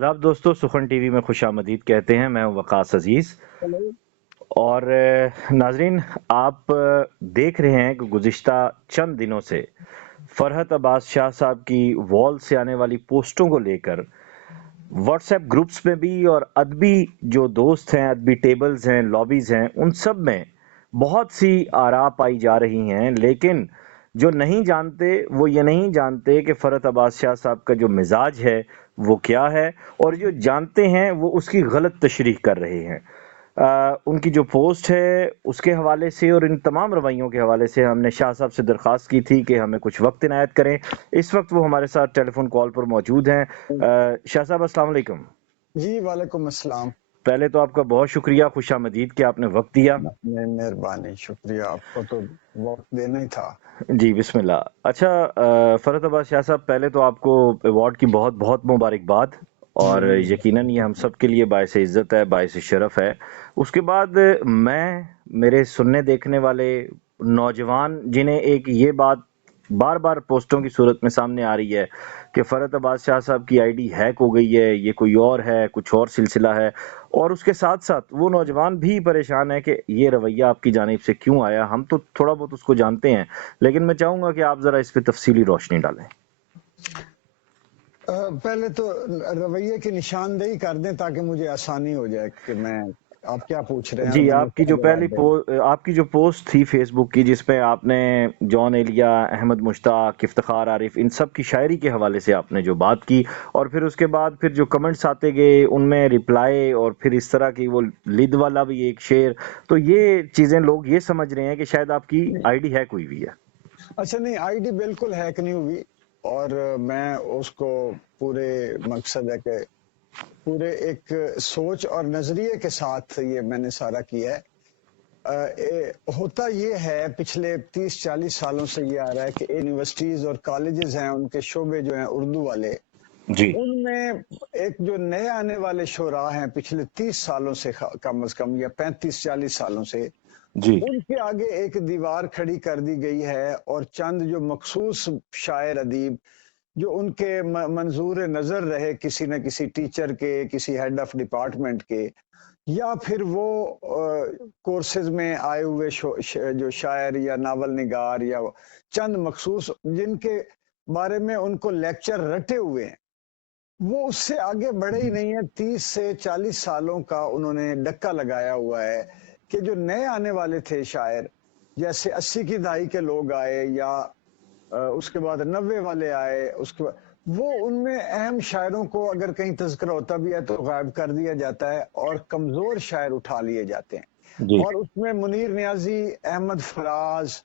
आदाब दोस्तों, सुखन टीवी में खुश आमदीद कहते हैं। मैं हूं वकास अजीज। और नाजरीन, आप देख रहे हैं कि गुज़िश्ता चंद दिनों से फरहत अब्बास शाह साहब की वॉल से आने वाली पोस्टों को लेकर व्हाट्सएप ग्रुप्स में भी और अदबी जो दोस्त हैं, अदबी टेबल्स हैं, लॉबीज हैं, उन सब में बहुत सी आरा पाई जा रही हैं। लेकिन जो नहीं जानते वो ये नहीं जानते कि फरहत अब्बास शाह साहब का जो मिजाज है वो क्या है, और जो जानते हैं वो उसकी गलत तशरीह कर रहे हैं। उनकी जो पोस्ट है उसके हवाले से और इन तमाम रवैयों के हवाले से हमने शाह साहब से दरख्वास्त की थी कि हमें कुछ वक्त इनायत करें। इस वक्त वो हमारे साथ टेलीफोन कॉल पर मौजूद हैं। शाह साहब, अस्सलाम वालेकुम। जी वालेकुम अस्सलाम। पहले तो आपका बहुत शुक्रिया, खुश आमदीद कि आपने वक्त दिया। मेहरबानी, शुक्रिया, आपको तो वक्त देना ही था। जी बिस्मिल्लाह। अच्छा, फरहत अब्बास शाह साहब, पहले तो आपको अवार्ड की बहुत बहुत मुबारकबाद, और यकीनन ये हम सब के लिए बायस इज़्ज़त है, बायस शरफ है। उसके बाद मेरे सुनने देखने वाले नौजवान जिन्हें एक ये बात बार बार पोस्टों की सूरत में सामने आ रही है कि फरहत अब्बास शाह साहब की आईडी हैक हो गई है, ये कोई और है, कुछ और सिलसिला है, और उसके साथ साथ वो नौजवान भी परेशान है कि ये रवैया आपकी जानिब से क्यों आया। हम तो थोड़ा बहुत उसको जानते हैं, लेकिन मैं चाहूंगा कि आप जरा इस पे तफसीली रोशनी डालें। पहले तो रवैये की निशानदेही कर दें ताकि मुझे आसानी हो जाए कि मैं आप क्या पूछ रहे हैं। जी, और आपकी जो पोस्ट थी फेसबुक की, जिसमें आपने जॉन एलिया, अहमद मुश्ताक, इफ्तिखार आरिफ, इन सब की शायरी के हवाले से आपने जो बात की, और फिर उसके बाद फिर जो कमेंट्स आते गए उनमें रिप्लाई, और फिर इस तरह की वो लिद वाला भी एक शेर, तो ये चीज़ें लोग ये समझ रहे हैं कि शायद आपकी आईडी हैक हुई हुई है। अच्छा, नहीं, आईडी बिल्कुल हैक नहीं हुई, और मैं उसको पूरे मकसद है कि पूरे एक सोच और नजरिए के साथ ये मैंने सारा किया है। होता ये है, पिछले 30-40 सालों से ये आ रहा है कि यूनिवर्सिटीज और कॉलेजेस हैं, उनके शोबे जो हैं उर्दू वाले, जी, उनमें एक जो नए आने वाले शोरा हैं पिछले 30 सालों से कम से कम, या 35-40 सालों से, जी, उनके आगे एक दीवार खड़ी कर दी गई है, और चंद जो मखसूस शायर अदीब जो उनके मंजूर नजर रहे किसी न किसी टीचर के, किसी हेड ऑफ डिपार्टमेंट के, या फिर वो कोर्सेज में आए हुए जो शायर या नावल निगार, या चंद मखसूस जिनके बारे में उनको लेक्चर रटे हुए हैं, वो उससे आगे बढ़े ही नहीं है। 30 से 40 सालों का उन्होंने डक्का लगाया हुआ है कि जो नए आने वाले थे शायर, जैसे 80 की दहाई के लोग आए, या उसके बाद 90 वाले आए, उसके बाद वो उनमें अहम शायरों को अगर कहीं तज़किरा होता भी है तो गायब कर दिया जाता है, और कमजोर शायर उठा लिए जाते हैं। जी, और उसमें मुनीर नियाजी, अहमद फराज,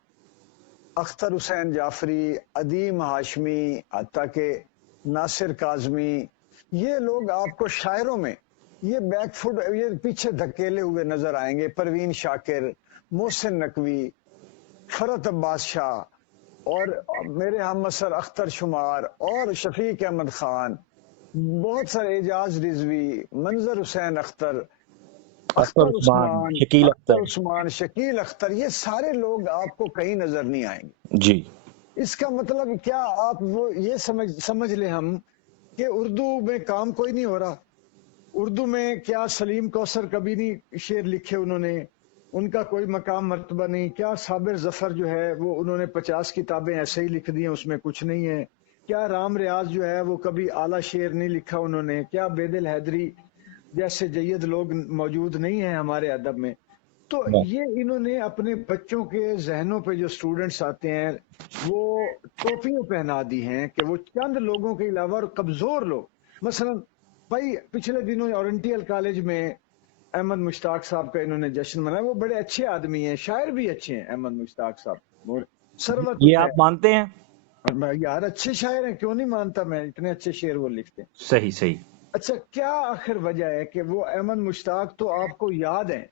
अख्तर हुसैन जाफरी, अदीम हाशमी, हत्ता के नासिर काजमी, ये लोग आपको शायरों में ये बैकफुट, ये पीछे धकेले हुए नजर आएंगे। परवीन शाकिर, मोहसिन नकवी, फरहत अब्बास शाह, और मेरे हम असर अख्तर शुमार, और शफीक अहमद खान, बहुत सारे, एजाज रिजवी, मंजर हुसैन अख्तर, अख्तर उस्मान, शकील अख्तर। शकील अख्तर, ये सारे लोग आपको कहीं नजर नहीं आएंगे। जी, इसका मतलब क्या, आप वो ये समझ ले हम कि उर्दू में काम कोई नहीं हो रहा। उर्दू में क्या सलीम कौसर कभी नहीं शेर लिखे उन्होंने, उनका कोई मकाम मर्तबा नहीं। क्या साबिर जफर जो है वो उन्होंने 50 किताबें ऐसे ही लिख दी हैं, उसमें कुछ नहीं है। क्या राम रियाज जो है वो कभी आला शेर नहीं लिखा उन्होंने। क्या बेदिल हैदरी जैसे जय्यद लोग मौजूद नहीं है हमारे अदब में। तो ये इन्होंने अपने बच्चों के जहनों पे, जो स्टूडेंट्स आते हैं, वो टोपियां पहना दी हैं कि वो चंद लोगों के अलावा और कमजोर लोग, मसलन भाई पिछले दिनों ओरिएंटल कॉलेज में अहमद मुश्ताक साहब का इन्होंने जश्न मनाया। वो बड़े अच्छे आदमी हैं, शायर भी अच्छे हैं अहमद मुश्ताक साहब, सरवत ये है आप मानते हैं? यार, अच्छे शायर हैं, क्यों नहीं मानता मैं, इतने अच्छे शेर वो लिखते हैं। सही सही। अच्छा, क्या आखिर वजह है कि वो अहमद मुश्ताक तो आपको याद है,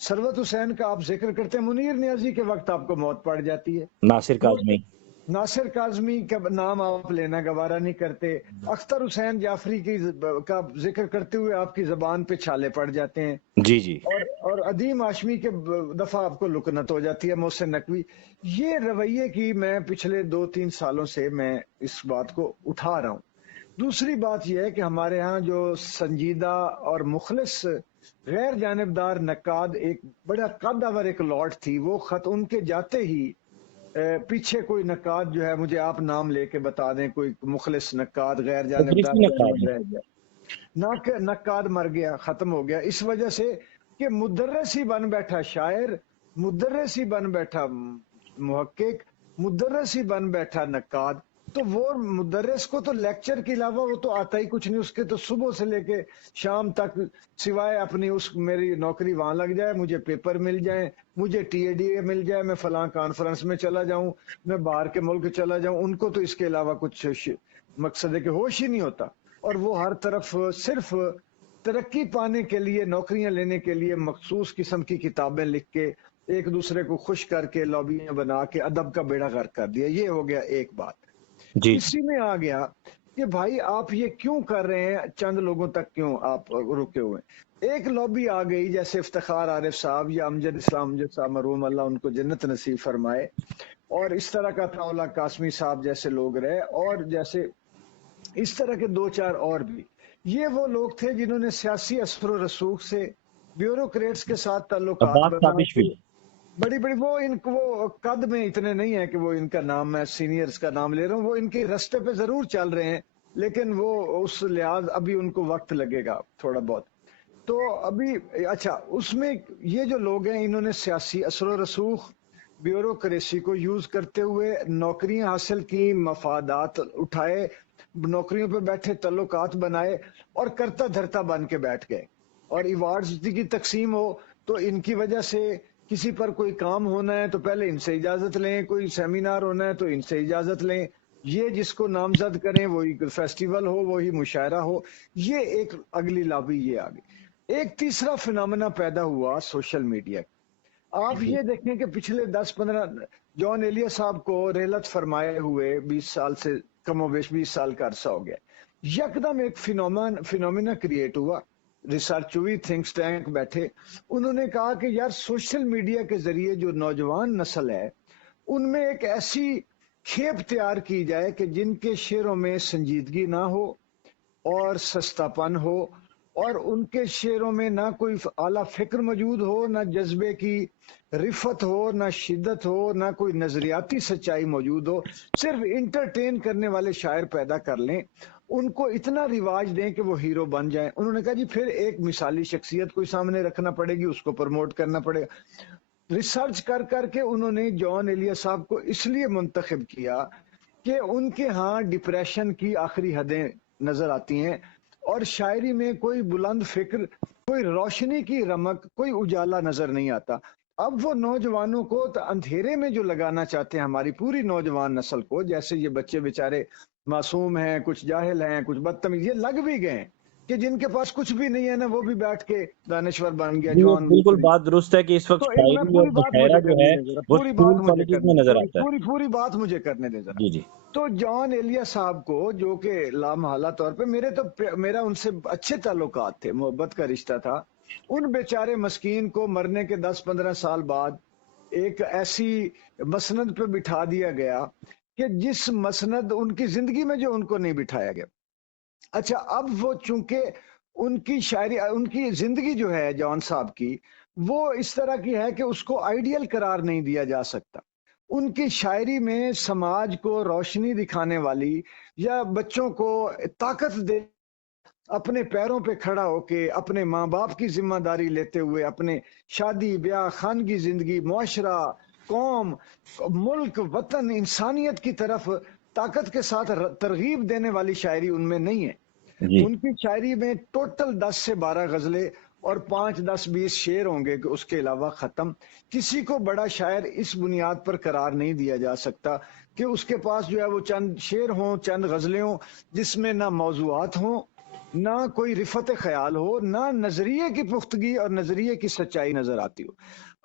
सरवत हुसैन का आप जिक्र करते हैं, मुनीर नियाजी के वक्त आपको मौत पड़ जाती है, नासिर काज़मी। नासिर काजमी का नाम आप लेना गवारा नहीं करते, अख्तर हुसैन जाफरी का जिक्र करते हुए आपकी जबान पे छाले पड़ जाते हैं, जी, जी, और अदीम हाशमी के दफा आपको लुकनत हो जाती है, मोहसिन नकवी। ये रवैये की मैं पिछले 2-3 सालों से मैं इस बात को उठा रहा हूं। दूसरी बात यह है कि हमारे यहाँ जो संजीदा और मुखलिस गैर जानबदार नक्काद, एक बड़ा कद्दावर एक लॉट थी, वो खत उनके जाते ही पीछे कोई नक्काद जो है, मुझे आप नाम लेके बता दें, कोई मुखलिस नक्काद गैर जानबदार तदरीसी कोई नक्काद रह गया। नक्काद मर गया, खत्म हो गया, इस वजह से कि मुदर्रिस ही बन बैठा शायर, मुदर्रिस ही बन बैठा मुहक्किक, मुदर्रिस ही बन बैठा नक्काद। तो वो मुदर्रिस को तो लेक्चर के अलावा वो तो आता ही कुछ नहीं, उसके तो सुबह से लेके शाम तक सिवाय अपनी उस मेरी नौकरी वहां लग जाए, मुझे पेपर मिल जाए, मुझे टीएडीए मिल जाए, मैं फलां कॉन्फ्रेंस में चला जाऊं, मैं बाहर के मुल्क चला जाऊं, उनको तो इसके अलावा कुछ मकसद है कि होश ही नहीं होता। और वो हर तरफ सिर्फ तरक्की पाने के लिए, नौकरियां लेने के लिए मखसूस किस्म की किताबें लिख के एक दूसरे को खुश करके लॉबियां बना के अदब का बेड़ा गर्क कर दिया। ये हो गया एक बात। जी। इसी में आ गया कि भाई आप ये क्यों कर रहे हैं, चंद लोगों तक क्यों आप रुके हुए हैं। एक लॉबी आ गई जैसे इफ्तिखार आरिफ साहब या अमजद इस्लाम अमजद साहब, मरहूम अल्लाह उनको जन्नत नसीब फरमाए, और इस तरह का ताउला कासमी साहब जैसे लोग रहे, और जैसे इस तरह के दो चार और भी। ये वो लोग थे जिन्होंने सियासी असर रसूख से ब्यूरोक्रेट्स के साथ ताल्लुकात अब्बास बना ताबिशवी। के बड़ी बड़ी वो इनको वो कद में इतने नहीं है कि वो इनका नाम, मैं सीनियर्स का नाम ले रहा हूँ, वो इनके रास्ते पे जरूर चल रहे हैं, लेकिन वो उस लिहाज अभी उनको वक्त लगेगा थोड़ा बहुत। तो अभी अच्छा, उसमें ये जो लोग हैं इन्होंने सियासी असर रसूख, ब्यूरोक्रेसी को यूज करते हुए नौकरियां हासिल की, मफादात उठाए, नौकरियों पे बैठे, तल्लुकात बनाए, और करता धरता बन के बैठ गए। और अवार्ड्स की तकसीम हो तो इनकी वजह से, किसी पर कोई काम होना है तो पहले इनसे इजाजत लें, कोई सेमिनार होना है तो इनसे इजाजत लें, ये जिसको नामजद करें, वही फेस्टिवल हो, वही मुशायरा हो, ये एक अगली लॉबी ये आ गई। एक तीसरा फिनोमेना पैदा हुआ सोशल मीडिया। आप ये देखें कि पिछले 10-15, जॉन एलिया साहब को रेलत फरमाए हुए 20 साल से कमोबेश 20 साल का अरसा हो गया, यकदम एक फिनोमिना क्रिएट हुआ, रिसर्च हुई, थिंक टैंक बैठे, उन्होंने कहा कि यार सोशल मीडिया के जरिए जो नौजवान नस्ल है उनमें एक ऐसी खेप तैयार की जाए कि जिनके शेरों में संजीदगी ना हो और सस्तापन हो, और उनके शेरों में ना कोई आला फिक्र मौजूद हो, ना जज्बे की रिफत हो, ना शिद्दत हो, ना कोई नजरियाती सच्चाई मौजूद हो, सिर्फ इंटरटेन करने वाले शायर पैदा कर लें, उनको इतना रिवाज दें कि वो हीरो बन जाएं। उन्होंने कहा जी फिर एक मिसाली शख्सियत कोई सामने रखना पड़ेगी, उसको प्रमोट करना पड़ेगा। रिसर्च कर करके उन्होंने जॉन एलिया साहब को इसलिए मुंतखब किया कि उनके यहाँ डिप्रेशन की आखिरी हदें नजर आती हैं, और शायरी में कोई बुलंद फिक्र, कोई रोशनी की रमक, कोई उजाला नजर नहीं आता। अब वो नौजवानों को तो अंधेरे में जो लगाना चाहते हैं, हमारी पूरी नौजवान नस्ल को, जैसे ये बच्चे बेचारे मासूम हैं, कुछ जाहिल हैं, कुछ बदतमीज, ये लग भी गए कि जिनके पास कुछ भी नहीं है ना, वो भी बैठ के दानश्वर बन गया, जी, जवान बिल्कुल मुल्क। बात दुरुस्त है कि इस वक्त तो इन मैं शायरी और पूरी बात मुशायरा मुझे जो करने है दे जरा, वो पूरी स्कूल बात मुझे कॉलेजेस में करने, नजर पूरी आता है। पूरी पूरी बात मुझे करने दे जरा। जी जी। तो जॉन एलिया साहब को, जो कि लामहला तौर पे मेरा उनसे अच्छे ताल्लुकात थे, मोहब्बत का रिश्ता था, उन बेचारे मस्कीन को मरने के 10-15 साल बाद एक ऐसी मसनद पे बिठा दिया गया कि जिस मसनद उनकी जिंदगी में जो उनको नहीं बिठाया गया। अच्छा, अब वो चूंकि उनकी शायरी, उनकी जिंदगी जो है जॉन साहब की, वो इस तरह की है कि उसको आइडियल करार नहीं दिया जा सकता। उनकी शायरी में समाज को रोशनी दिखाने वाली, या बच्चों को ताकत दे, अपने पैरों पे खड़ा होके अपने माँ बाप की जिम्मेदारी लेते हुए अपने शादी ब्याह, खानगी जिंदगी, मुआशरा, कौम, मुल्क, वतन, इंसानियत की तरफ ताकत के साथ तरगीब देने वाली शायरी उनमें नहीं है। जी। उनकी शायरी में टोटल 10 से 12 गजलें और 5, 10, 20 शेर होंगे, उसके अलावा खत्म। किसी को बड़ा शायर इस बुनियाद पर करार नहीं दिया जा सकता कि उसके पास जो है वो चंद शेर हों, चंद गजलें हों, जिसमें ना मौजूआत हों, ना कोई रिफत ख्याल हो, ना नजरिए की पुख्तगी और नजरिए की सच्चाई नजर आती हो।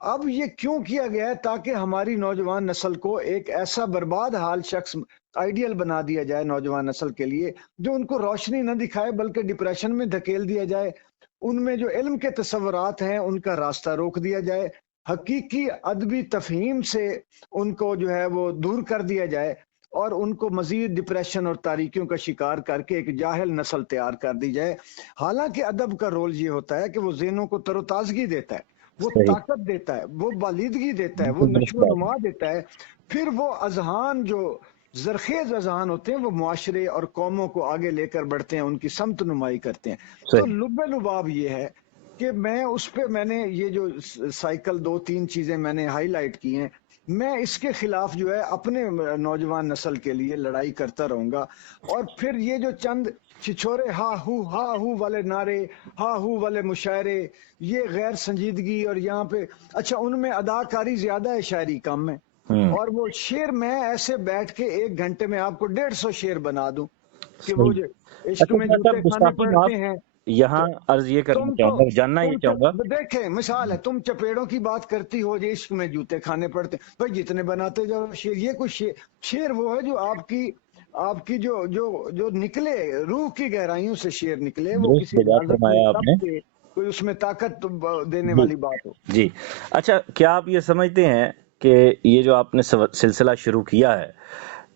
अब ये क्यों किया गया है? ताकि हमारी नौजवान नस्ल को एक ऐसा बर्बाद हाल शख्स आइडियल बना दिया जाए नौजवान नस्ल के लिए, जो उनको रोशनी न दिखाए बल्कि डिप्रेशन में धकेल दिया जाए, उनमें जो इल्म के तस्वुरात हैं उनका रास्ता रोक दिया जाए, हकीकी अदबी तफहीम से उनको जो है वो दूर कर दिया जाए, اور ان کو مزید ڈپریشن اور تاریکیوں کا شکار کر کے ایک جاہل نسل تیار کر دی جائے. حالانکہ ادب کا رول یہ ہوتا ہے کہ وہ ذہنوں کو تر و تازگی دیتا ہے, وہ صحیح. طاقت دیتا ہے, وہ بالیدگی دیتا ہے, وہ بالکل درست نشو و بات نما ہے. دیتا ہے. پھر وہ اذہان جو زرخیز اذہان ہوتے ہیں وہ معاشرے اور قوموں کو آگے لے کر بڑھتے ہیں, ان کی سمت نمائی کرتے ہیں. تو صحیح. لب لباب یہ ہے کہ میں اس پہ میں نے یہ جو سائیکل 2-3 چیزیں میں نے ہائی لائٹ کی ہیں, میں اس کے خلاف جو ہے اپنے نوجوان نسل کے لیے لڑائی کرتا رہوں گا. اور پھر یہ جو چند چھچورے ہا ہو والے نعرے, ہا ہو والے مشاعرے, یہ غیر سنجیدگی, اور یہاں پہ اچھا ان میں اداکاری زیادہ ہے, شاعری کم ہے. ہوں. اور وہ شعر میں ایسے بیٹھ کے 1 گھنٹے میں آپ کو 150 شعر بنا دوں کہ وہ صحیح. جو عشق اچھا میں صاحب جوتے کھانے گستاخی معاف, پڑتے ہیں. یہاں تو عرض یہ کرنا تم تو چاہوں گا, جاننا یہ چاہوں گا. دیکھیں مثال ہے, تم چپیڑوں کی بات کرتی ہو, یہ عشق میں جوتے کھانے پڑتے, بھائی جتنے بناتے جاؤ شعر. یہ کوئی شعر وہ ہے جو آپ کی جو نکلے روح کی گہرائیوں سے شعر نکلے, وہ درست کسی بات نازک فرمایا آپ طب نے. کے کوئی اس میں طاقت دینے جی والی بات ہو. جی. اچھا کیا آپ یہ سمجھتے ہیں کہ یہ جو آپ نے سلسلہ شروع کیا ہے,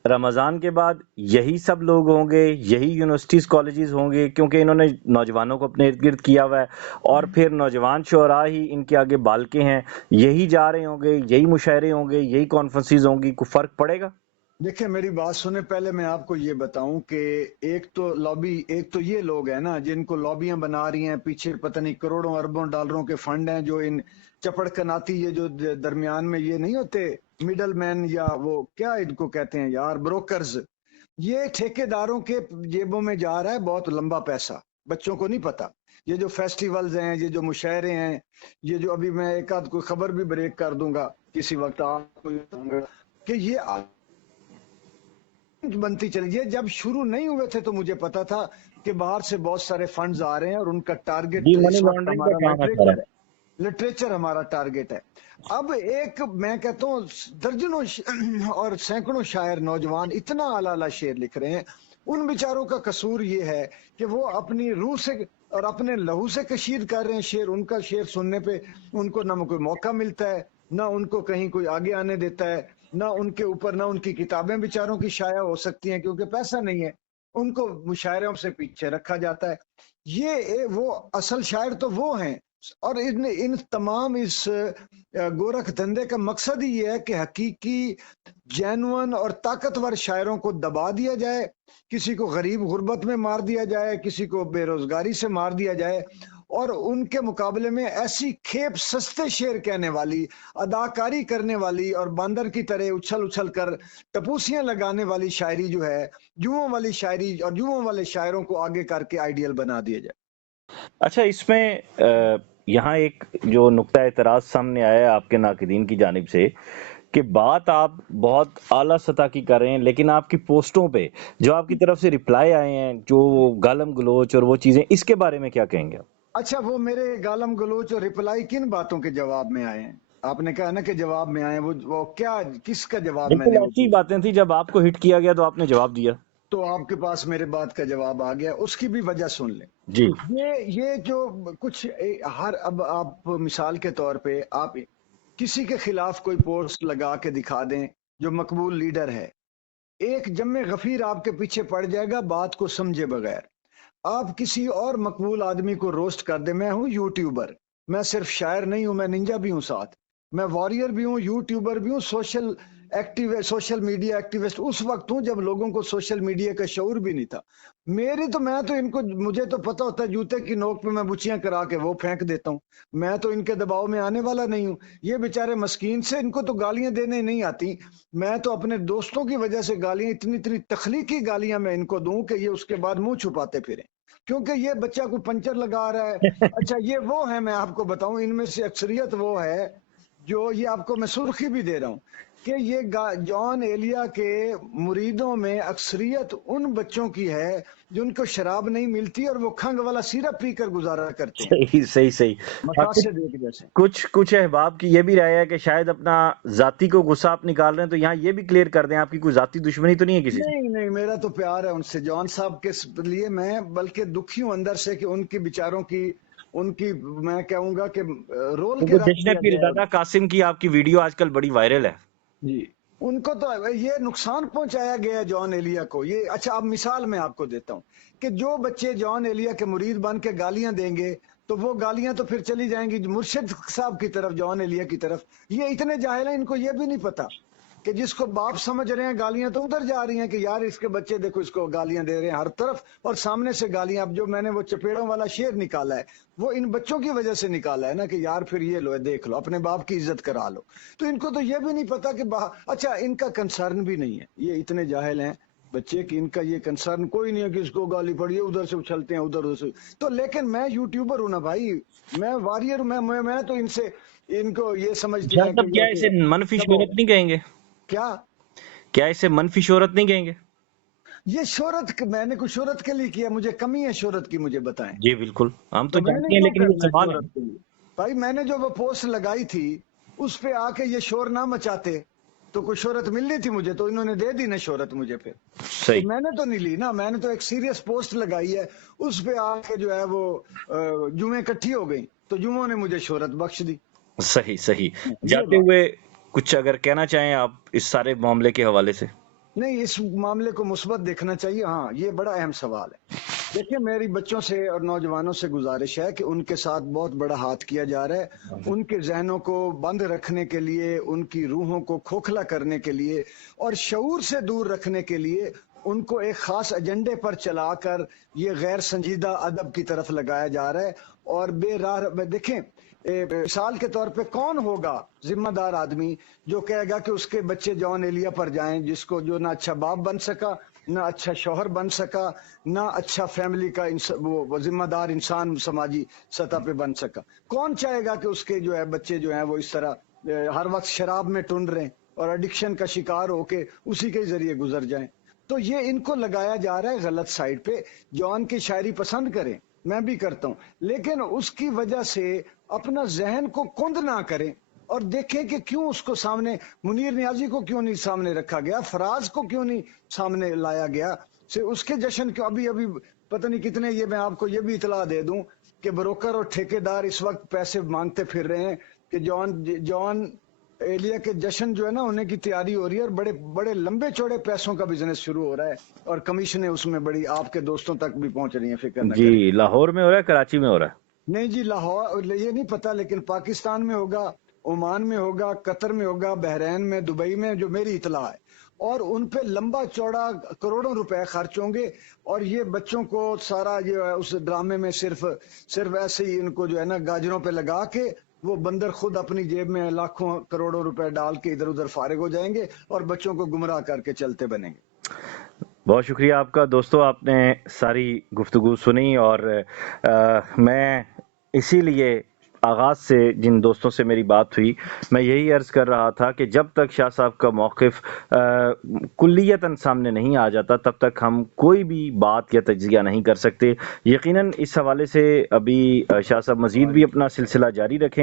رمضان کے بعد یہی سب لوگ ہوں گے, یہی یونیورسٹیز کالجز ہوں گے, کیونکہ انہوں نے نوجوانوں کو اپنے ارد گرد کیا ہوا ہے, اور پھر نوجوان شعراء ہی ان کے آگے بالکے ہیں, یہی جا رہے ہوں گے, یہی مشاعرے ہوں گے, یہی کانفرنسز ہوں گی, کوئی فرق پڑے گا؟ دیکھیں میری بات سنیں, پہلے میں آپ کو یہ بتاؤں کہ ایک تو یہ لوگ ہیں نا جن کو لابیاں بنا رہی ہیں, پیچھے پتہ نہیں کروڑوں اربوں ڈالروں کے فنڈ ہیں, جو ان چپڑ کناتی, یہ جو درمیان میں یہ نہیں ہوتے مڈل مین, یا وہ کیا ان کو کہتے ہیں یار, بروکرز. یہ ٹھیکیداروں کے جیبوں میں جا رہا ہے بہت لمبا پیسہ, بچوں کو نہیں پتا. یہ جو فیسٹیولز ہیں, یہ جو مشاعرے ہیں, یہ جو ابھی میں ایک آدھ کوئی خبر بھی بریک کر دوں گا کسی وقت آپ کو, کہ یہ بنتی چلی. یہ جب شروع نہیں ہوئے تھے تو مجھے پتا تھا کہ باہر سے بہت سارے فنڈز آ رہے ہیں, اور ان کا ٹارگٹ جی, منی اس وقت لانڈرنگ کا ہمارا کام ہے سارا. لٹریچر ہمارا ٹارگٹ ہے. اب ایک میں کہتا ہوں درجنوں اور سینکڑوں شاعر نوجوان اتنا اعلی اعلی شعر لکھ رہے ہیں, ان بیچاروں کا قصور یہ ہے کہ وہ اپنی روح سے اور اپنے لہو سے کشید کر رہے ہیں شعر. ان کا شعر سننے پہ ان کو نہ کوئی موقع ملتا ہے, نہ ان کو کہیں کوئی آگے آنے دیتا ہے, نہ ان کے اوپر نہ ان کی کتابیں بیچاروں کی شائع ہو سکتی ہیں کیونکہ پیسہ نہیں ہے, ان کو مشاعروں سے پیچھے رکھا جاتا ہے. یہ وہ اصل شاعر تو وہ ہیں. اور ان تمام اس گورکھ دھندے کا مقصد ہی یہ ہے کہ حقیقی جینون اور طاقتور شاعروں کو دبا دیا جائے, کسی کو غریب غربت میں مار دیا جائے, کسی کو بے روزگاری سے مار دیا جائے, اور ان کے مقابلے میں ایسی کھیپ سستے شعر کہنے والی, اداکاری کرنے والی, اور باندر کی طرح اچھل اچھل کر ٹپوسیاں لگانے والی شاعری جو ہے, جوؤں والی شاعری اور جوؤں والے شاعروں کو آگے کر کے آئیڈیل بنا دیا جائے. اچھا اس میں یہاں ایک جو نقطہ اعتراض سامنے آیا ہے آپ کے ناقدین کی جانب سے, کہ بات آپ بہت اعلیٰ سطح کی کر رہے ہیں, لیکن آپ کی پوسٹوں پہ جو آپ کی طرف سے رپلائی آئے ہیں, جو گالم گلوچ اور وہ چیزیں, اس کے بارے میں کیا کہیں گے آپ؟ اچھا, وہ میرے گالم گلوچ اور رپلائی کن باتوں کے جواب میں آئے ہیں؟ آپ نے کہا نا کہ جواب میں آئے, وہ کیا, کس کا جواب میں بالکل نے وہ ایسی ہی دیا؟ باتیں تھیں, جب آپ کو ہٹ کیا گیا تو آپ نے جواب دیا. تو آپ کے پاس میرے بات کا جواب آ گیا, اس کی بھی وجہ سن لیں. جی یہ جو کچھ اب آپ مثال کے طور پہ آپ کسی کے خلاف کوئی پوسٹ لگا کے دکھا دیں جو مقبول لیڈر ہے, ایک جم غفیر آپ کے پیچھے پڑ جائے گا بات کو سمجھے بغیر. آپ کسی اور مقبول آدمی کو روسٹ کر دیں, میں ہوں یوٹیوبر, میں صرف شاعر نہیں ہوں, میں ننجا بھی ہوں, ساتھ میں واریر بھی ہوں, یوٹیوبر بھی ہوں, سوشل میڈیا ایکٹیوسٹ اس وقت ہوں جب لوگوں کو سوشل میڈیا کا شعور بھی نہیں تھا. میں تو ان کو, مجھے تو پتا ہوتا ہے جوتے کی نوک پہ میں بچیاں کرا کے وہ پھینک دیتا ہوں, میں تو ان کے دباؤ میں آنے والا نہیں ہوں. یہ بیچارے مسکین سے, ان کو تو گالیاں دینے نہیں آتی, میں تو اپنے دوستوں کی وجہ سے گالیاں, اتنی تخلیقی گالیاں میں ان کو دوں کہ یہ اس کے بعد منہ چھپاتے پھریں, کیونکہ یہ بچہ کو پنچر لگا رہا ہے. اچھا یہ وہ ہے, میں آپ کو بتاؤں, ان میں سے اکثریت وہ ہے جو, یہ آپ کو میں سرخی بھی دے رہا ہوں, کہ یہ جان ایلیا کے مریدوں میں اکثریت ان بچوں کی ہے جن کو شراب نہیں ملتی اور وہ کھنگ والا سیرپ پی کر گزارا کرتے ہیں, صحیح. مقاصد ایک جیسے. کچھ احباب کی یہ بھی رائے ہے کہ شاید اپنا ذاتی کو غصہ آپ نکال رہے ہیں, تو یہاں یہ بھی کلیئر کر دیں, آپ کی کوئی ذاتی دشمنی تو نہیں ہے کسی سے؟ نہیں, میرا تو پیار ہے ان سے, جان صاحب کے لیے میں بلکہ دکھی ہوں اندر سے کہ ان کی بیچاروں کی, ان کی میں کہوں گا کہ رول کے کیونکہ رکھ جشن دیا پیر گیا. دادا قاسم کی آپ کی ویڈیو آج کل بڑی وائرل ہے. جی, ان کو تو یہ نقصان پہنچایا گیا ہے جان ایلیا کو. یہ اچھا اب مثال میں آپ کو دیتا ہوں کہ جو بچے جان ایلیا کے مرید بن کے گالیاں دیں گے تو وہ گالیاں تو پھر چلی جائیں گی مرشد صاحب کی طرف، جان ایلیا کی طرف. یہ اتنے جاہل ہیں، ان کو یہ بھی نہیں پتا کہ جس کو باپ سمجھ رہے ہیں گالیاں تو ادھر جا رہی ہیں کہ یار اس کے بچے دیکھو اس کو گالیاں دے رہے ہیں ہر طرف، اور سامنے سے گالیاں. اب جو میں نے وہ چپیڑوں والا شعر نکالا ہے وہ ان بچوں کی وجہ سے نکالا ہے نا کہ یار پھر یہ لو دیکھ لو اپنے باپ کی عزت کرا لو. تو ان کو تو یہ بھی نہیں پتا کہ اچھا ان کا کنسرن بھی نہیں ہے، یہ اتنے جاہل ہیں بچے کہ ان کا یہ کنسرن کوئی نہیں ہے کہ اس کو گالی پڑی ہے ادھر سے اچھلتے ہیں ادھر سے. تو لیکن میں یوٹیوبر ہوں نا بھائی، میں وارئر ہوں، میں تو ان سے ان کو یہ سمجھتے شاہ ہیں کہ صاحب کیا اسے منفی شہرت نہیں کہیں گے؟ کیا اسے منفی شہرت نہیں کہیں گے؟ یہ شہرت میں نے کوئی شہرت کے لیے کیا؟ مجھے کمی ہے شہرت کی، مجھے بتائیں. جی بالکل، ہم تو میں نے جانتے ہیں، کیوں لیکن یہ کرنا ہے سوال ہے. شہرت کے لیے؟ بھائی میں نے جو وہ پوسٹ لگائی تھی اس پہ آ کے یہ شور نہ مچاتے تو کوئی شہرت ملنی تھی مجھے، تو انہوں نے دے دی نا شہرت مجھے. پھر تو صحیح میں نے تو نہیں لی نا، میں نے تو ایک سیریس پوسٹ لگائی ہے، اس پہ آ کے جو ہے وہ جمعیں اکٹھی ہو گئی تو جمعوں نے مجھے شہرت بخش دی. صحیح. یہ جاتے بات ہوئے کچھ اگر کہنا چاہیں آپ اس سارے معاملے کے حوالے سے؟ نہیں، اس معاملے کو مثبت دیکھنا چاہیے. ہاں یہ بڑا اہم سوال ہے. دیکھیں میری بچوں سے اور نوجوانوں سے گزارش ہے کہ ان کے ساتھ بہت بڑا ہاتھ کیا جا رہا ہے، ان کے ذہنوں کو بند رکھنے کے لیے، ان کی روحوں کو کھوکھلا کرنے کے لیے اور شعور سے دور رکھنے کے لیے ان کو ایک خاص ایجنڈے پر چلا کر یہ غیر سنجیدہ ادب کی طرف لگایا جا رہا ہے. اور بے راہ دیکھیں مثال کے طور پہ کون ہوگا ذمہ دار آدمی جو کہے گا کہ اس کے بچے جان ایلیا پر جائیں، جس کو جو نہ اچھا باپ بن سکا، نہ اچھا شوہر بن سکا، نہ اچھا فیملی کا وہ ذمہ دار انسان سماجی سطح پہ بن سکا. کون چاہے گا کہ اس کے جو ہے بچے جو ہیں وہ اس طرح ہر وقت شراب میں ٹن رہے اور ایڈکشن کا شکار ہو کے اسی کے ذریعے گزر جائیں. تو یہ ان کو لگایا جا رہا ہے غلط سائٹ پہ. جان کی شاعری پسند کریں، میں بھی کرتا ہوں، لیکن اس کی وجہ سے اپنا ذہن کو کند نہ کریں اور دیکھیں کہ کیوں اس کو سامنے منیر نیازی کو کیوں نہیں سامنے رکھا گیا، فراز کو کیوں نہیں سامنے لایا گیا، سے اس کے جشن کے ابھی پتہ نہیں کتنے. یہ میں آپ کو یہ بھی اطلاع دے دوں کہ بروکر اور ٹھیکیدار اس وقت پیسے مانگتے پھر رہے ہیں کہ جان ایلیا کے جشن جو ہے نا ہونے کی تیاری ہو رہی ہے اور بڑے بڑے لمبے چوڑے پیسوں کا بزنس شروع ہو رہا ہے اور کمیشنیں اس میں بڑی آپ کے دوستوں تک بھی پہنچ رہی ہیں، فکر نہ کریں. جی لاہور میں ہو رہا ہے، کراچی میں ہو رہا ہے؟ نہیں جی لاہور یہ نہیں پتا، لیکن پاکستان میں ہوگا، عمان میں ہوگا، قطر میں ہوگا، بحرین میں، دبئی میں، جو میری اطلاع ہے. اور ان پہ لمبا چوڑا کروڑوں روپے خرچ ہوں گے اور یہ بچوں کو سارا یہ اس ڈرامے میں صرف ایسے ہی ان کو جو ہے نا گاجروں پہ لگا کے وہ بندر خود اپنی جیب میں لاکھوں کروڑوں روپے ڈال کے ادھر ادھر فارغ ہو جائیں گے اور بچوں کو گمراہ کر کے چلتے بنیں گے. بہت شکریہ آپ کا دوستو، آپ نے ساری گفتگو سنی اور میں اسی لیے آغاز سے جن دوستوں سے میری بات ہوئی میں یہی عرض کر رہا تھا کہ جب تک شاہ صاحب کا موقف کلیتاً سامنے نہیں آ جاتا تب تک ہم کوئی بھی بات یا تجزیہ نہیں کر سکتے. یقیناً اس حوالے سے ابھی شاہ صاحب مزید بھی اپنا سلسلہ جاری رکھیں گے.